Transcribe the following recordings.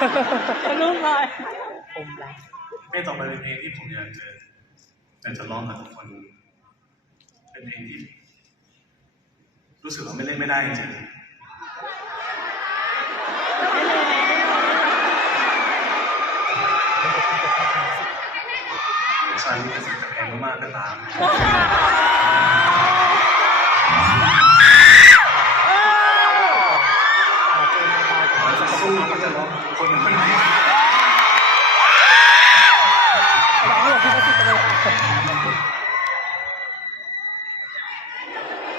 ลูกหน่อยผมไรเพลงต่อไปเป็นเพลงที่ผมอยากจะอยากจะร้องกับทุกคน เป็นเพลงที่ รู้สึกว่าไม่เล่นไม่ได้จริงๆใช่ที่จะแพงมากๆก็ตาม เราจะสู้ก็จะร้องกับทุกคนมันร้องให้พี่ก็ติดไปเลย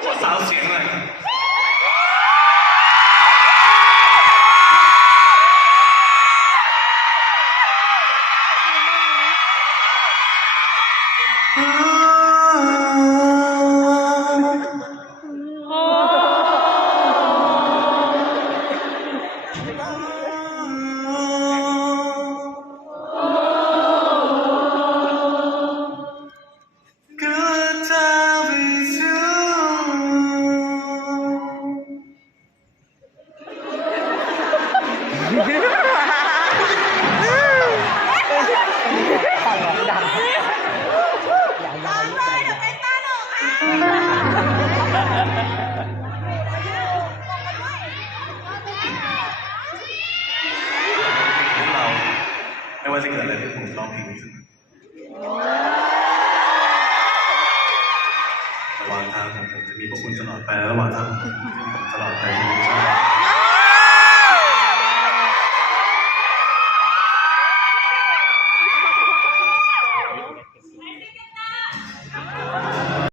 ขอสาวเสียงหน่อย ว่าจะเกิดอะไรขึ้นผมร้องเพลงนี้เสมอระหว่างทางของผมจะมีพวกคุณตลอดไปและระหว่างทางของผมจะมีผม